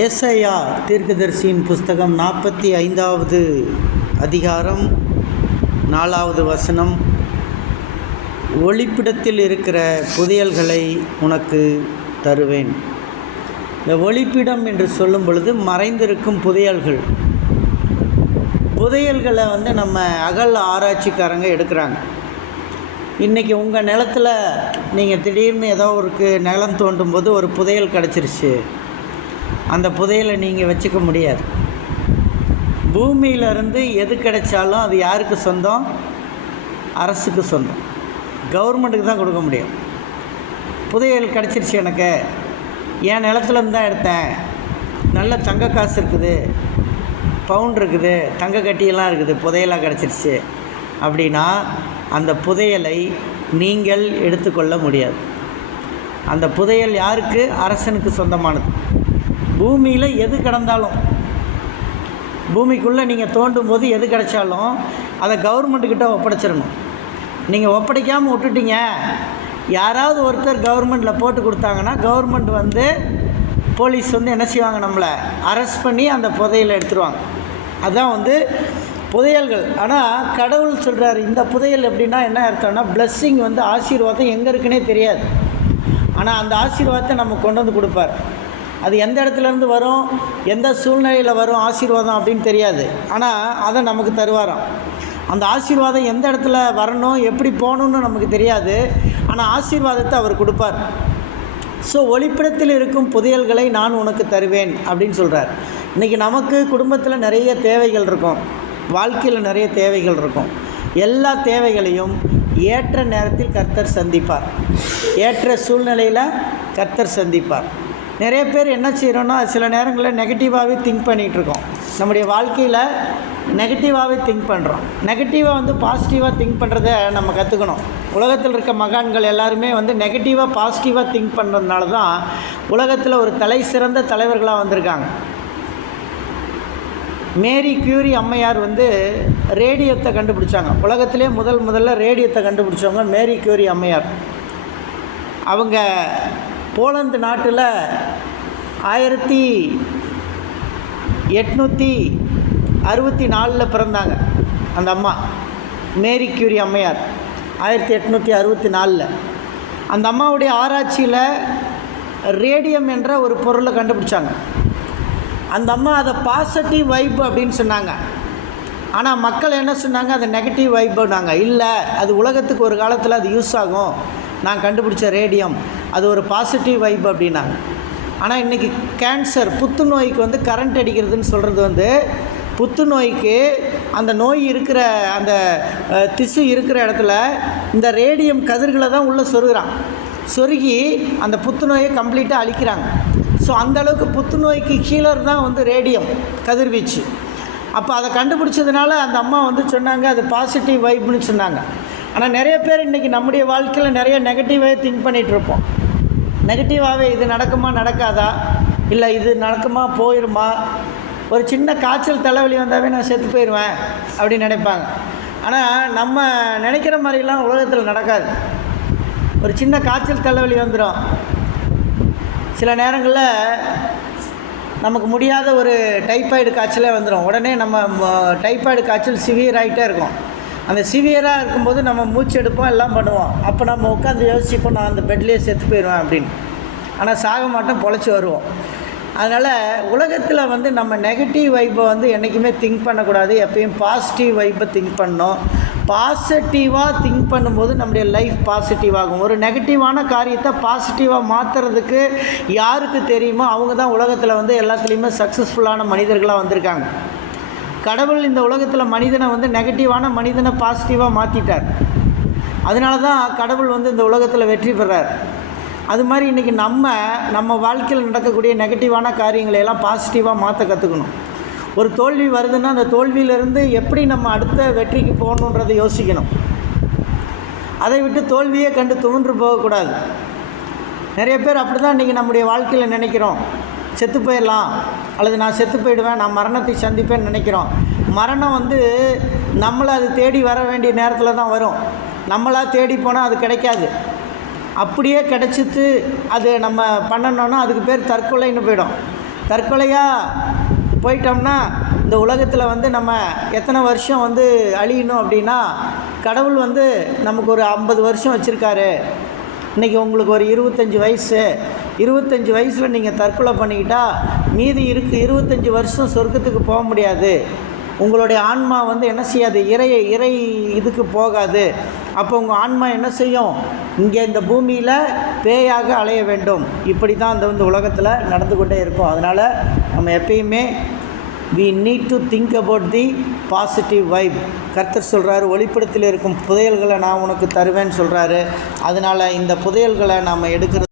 ஏசாயா தீர்க்கதரிசியின் புஸ்தகம் 45வது அதிகாரம் 4வது வசனம். ஒளிப்பிடத்தில் இருக்கிற புதையல்களை உனக்கு தருவேன். இந்த ஒளிப்பிடம் என்று சொல்லும் பொழுது மறைந்திருக்கும் புதையல்களை நம்ம அகல் ஆராய்ச்சிக்காரங்க எடுக்கிறாங்க. இன்றைக்கி உங்கள் நிலத்தில் நீங்கள் திடீர்னு ஏதோ ஒரு நிலம் தோண்டும் போது ஒரு புதையல் கிடச்சிருச்சு. அந்த புதையலை நீங்கள் வச்சுக்க முடியாது. பூமியிலேருந்து எது கிடைச்சாலும் அது யாருக்கு சொந்தம்? அரசுக்கு சொந்தம். கவர்மெண்ட்டுக்கு தான் கொடுக்க முடியும். புதையல் கிடச்சிருச்சு, எனக்கு என் நிலத்துலேருந்து தான் எடுத்தேன், நல்ல தங்க காசு இருக்குது, பவுண்ட் இருக்குது, தங்க கட்டியெல்லாம் இருக்குது, புதையலாக கிடச்சிருச்சு அப்படின்னா அந்த புதையலை நீங்கள் எடுத்துக்கொள்ள முடியாது. அந்த புதையல் யாருக்கு? அரசனுக்கு சொந்தமானது. பூமியில் எது கிடந்தாலும், பூமிக்குள்ளே நீங்கள் தோண்டும் போது எது கிடைச்சாலும் அதை கவர்மெண்ட்டுக்கிட்ட ஒப்படைச்சிடணும். நீங்கள் ஒப்படைக்காமல் விட்டுட்டீங்க, யாராவது ஒருத்தர் கவர்மெண்ட்டில் போட்டு கொடுத்தாங்கன்னா கவர்மெண்ட் போலீஸ் என்ன செய்வாங்க? நம்மளை அரெஸ்ட் பண்ணி அந்த புதையலை எடுத்துருவாங்க. அதுதான் புதையல்கள். ஆனால் கடவுள் சொல்கிறார், இந்த புதையல் எப்படின்னா என்ன அர்த்தம்னா, பிளஸ்ஸிங் ஆசீர்வாதம் எங்கே இருக்குன்னே தெரியாது. ஆனால் அந்த ஆசீர்வாதத்தை நம்ம கொண்டு வந்து கொடுப்பார். அது எந்த இடத்துலேருந்து வரும், எந்த சூழ்நிலையில் வரும் ஆசீர்வாதம் அப்படின்னு தெரியாது. ஆனால் அதை நமக்கு தருவாராம். அந்த ஆசீர்வாதம் எந்த இடத்துல வரணும், எப்படி போகணுன்னு நமக்கு தெரியாது. ஆனால் ஆசீர்வாதத்தை அவர் கொடுப்பார். ஸோ ஒளிப்பிடத்தில் இருக்கும் புதையல்களை நான் உனக்கு தருவேன் அப்படின்னு சொல்கிறார். இன்றைக்கி நமக்கு குடும்பத்தில் நிறைய தேவைகள் இருக்கும், வாழ்க்கையில் நிறைய தேவைகள் இருக்கும். எல்லா தேவைகளையும் ஏற்ற நேரத்தில் கர்த்தர் சந்திப்பார். ஏற்ற சூழ்நிலையில் கர்த்தர் சந்திப்பார். நிறைய பேர் என்ன செய்கிறோன்னா, சில நேரங்களில் நெகட்டிவாகவே திங்க் பண்ணிகிட்ருக்கோம். நம்முடைய வாழ்க்கையில் நெகட்டிவாகவே திங்க் பண்ணுறோம். நெகட்டிவாக பாசிட்டிவாக திங்க் பண்ணுறதை நம்ம கற்றுக்கணும். உலகத்தில் இருக்க மகான்கள் எல்லாருமே நெகட்டிவாக பாசிட்டிவாக திங்க் பண்ணுறதுனால தான் உலகத்தில் ஒரு தலை சிறந்த தலைவர்களாக வந்திருக்காங்க. மேரி கியூரி அம்மையார் ரேடியோத்தை கண்டுபிடிச்சாங்க. உலகத்திலே முதல்ல ரேடியோத்தை கண்டுபிடிச்சவங்க மேரி கியூரி அம்மையார். அவங்க போலந்து நாட்டில் 1864 பிறந்தாங்க. அந்த அம்மா மேரி கியூரி அம்மையார் 1864. அந்த அம்மாவுடைய ஆராய்ச்சியில் ரேடியம் என்ற ஒரு பொருளை கண்டுபிடிச்சாங்க. அந்த அம்மா அதை பாசிட்டிவ் வைப் அப்படின்னு சொன்னாங்க. ஆனால் மக்கள் என்ன சொன்னாங்க? அது நெகட்டிவ் வைப்புனாங்க. இல்லை, அது உலகத்துக்கு ஒரு காலத்தில் அது யூஸ் ஆகும், நான் கண்டுபிடிச்ச ரேடியம் அது ஒரு பாசிட்டிவ் வைப் அப்படின்னாங்க. ஆனால் இன்றைக்கி கேன்சர், புத்துநோய்க்கு கரண்ட் அடிக்கிறதுன்னு சொல்கிறது புத்துநோய்க்கு அந்த நோய் இருக்கிற அந்த திசு இருக்கிற இடத்துல இந்த ரேடியம் கதிர்களை தான் உள்ளே சொருகி அந்த புத்துநோயை கம்ப்ளீட்டாக அழிக்கிறாங்க. ஸோ அந்தளவுக்கு புத்துநோய்க்கு ஹீலர் தான் ரேடியம் கதிர்வீச்சு. அப்போ அதை கண்டுபிடிச்சதுனால அந்த அம்மா சொன்னாங்க அது பாசிட்டிவ் வைப்னு சொன்னாங்க. ஆனால் நிறைய பேர் இன்றைக்கி நம்முடைய வாழ்க்கையில் நிறைய நெகட்டிவாகவே திங்க் பண்ணிகிட்ருப்போம். நெகட்டிவாகவே இது நடக்குமா நடக்காதா, இல்லை இது நடக்குமா போயிடுமா, ஒரு சின்ன காய்ச்சல் தலைவலி வந்தாவே நான் செத்து போயிடுவேன் அப்படின்னு நினைப்பாங்க. ஆனால் நம்ம நினைக்கிற மாதிரிலாம் உலகத்தில் நடக்காது. ஒரு சின்ன காய்ச்சல் தலைவலி வந்துடும். சில நேரங்களில் நமக்கு முடியாத ஒரு டைப்பாய்டு காய்ச்சலே வந்துடும். உடனே நம்ம டைப்பாய்டு காய்ச்சல் சிவியர் ஆகிட்டே இருக்கும். அந்த சிவியராக இருக்கும்போது நம்ம மூச்சு எடுப்போம், எல்லாம் பண்ணுவோம். அப்போ நம்ம உட்காந்து யோசிப்போம், நான் அந்த பெட்லேயே செத்து போயிடுவேன் அப்படின்னு. ஆனால் சாக மாட்டோம், பொழைச்சி வருவோம். அதனால் உலகத்தில் நம்ம நெகட்டிவ் வைப்பை என்றைக்குமே திங்க் பண்ணக்கூடாது. எப்பயும் பாசிட்டிவ் வைப்பை திங்க் பண்ணணும். பாசிட்டிவாக திங்க் பண்ணும்போது நம்முடைய லைஃப் பாசிட்டிவ் ஆகும். ஒரு நெகட்டிவான காரியத்தை பாசிட்டிவாக மாற்றுறதுக்கு யாருக்கு தெரியுமோ அவங்க தான் உலகத்தில் எல்லாத்துலேயுமே சக்ஸஸ்ஃபுல்லான மனிதர்களாக வந்திருக்காங்க. கடவுள் இந்த உலகத்தில் மனிதனை நெகட்டிவான மனிதனை பாசிட்டிவாக மாற்றிட்டார். அதனால தான் கடவுள் இந்த உலகத்தில் வெற்றி பெறார். அது மாதிரி இன்றைக்கி நம்ம வாழ்க்கையில் நடக்கக்கூடிய நெகட்டிவான காரியங்களை எல்லாம் பாசிட்டிவாக மாற்ற கற்றுக்கணும். ஒரு தோல்வி வருதுன்னா அந்த தோல்வியிலேருந்து எப்படி நம்ம அடுத்த வெற்றிக்கு போகணுன்றதை யோசிக்கணும். அதை விட்டு தோல்வியே கண்டு துவன்று போகக்கூடாது. நிறைய பேர் அப்படி தான் இன்றைக்கி நம்முடைய வாழ்க்கையில் நினைக்கிறோம். செத்து போயிடலாம், அல்லது நான் செத்து போயிடுவேன், நான் மரணத்தை சந்திப்பேன்னு நினைக்கிறோம். மரணம் நம்மளை அது தேடி வர வேண்டிய நேரத்தில் தான் வரும். நம்மளாக தேடி போனால் அது கிடைக்காது. அப்படியே கிடச்சிட்டு அது நம்ம பண்ணணுன்னா அதுக்கு பேர் தற்கொலைன்னு போயிடும். தற்கொலையாக போயிட்டோம்னா இந்த உலகத்தில் வந்து நம்ம எத்தனை வருஷம் வந்து அழியணும் அப்படின்னா, கடவுள் வந்து நமக்கு ஒரு 50 வருஷம் வச்சுருக்காரு. இன்றைக்கி உங்களுக்கு ஒரு 25 வயசு, 25 வயசில் நீங்கள் தற்கொலை பண்ணிக்கிட்டால் மீதி 25 வருஷம் சொர்க்கத்துக்கு போக முடியாது. உங்களுடைய ஆன்மா வந்து என்ன செய்யாது, இறை இதுக்கு போகாது. அப்போ உங்கள் ஆன்மா என்ன செய்யும், இங்கே இந்த பூமியில் பேயாக அலைய வேண்டும். இப்படி தான் அந்த வந்து உலகத்தில் நடந்து கொண்டே இருக்கும். அதனால் நம்ம எப்பயுமே we need to think about the positive vibe. கர்த்தர் சொல்கிறாரு, ஒளிப்படத்தில் இருக்கும் புதையல்களை நான் உனக்கு தருவேன்னு சொல்கிறாரு. அதனால் இந்த புதையல்களை நாம் எடுக்கிறது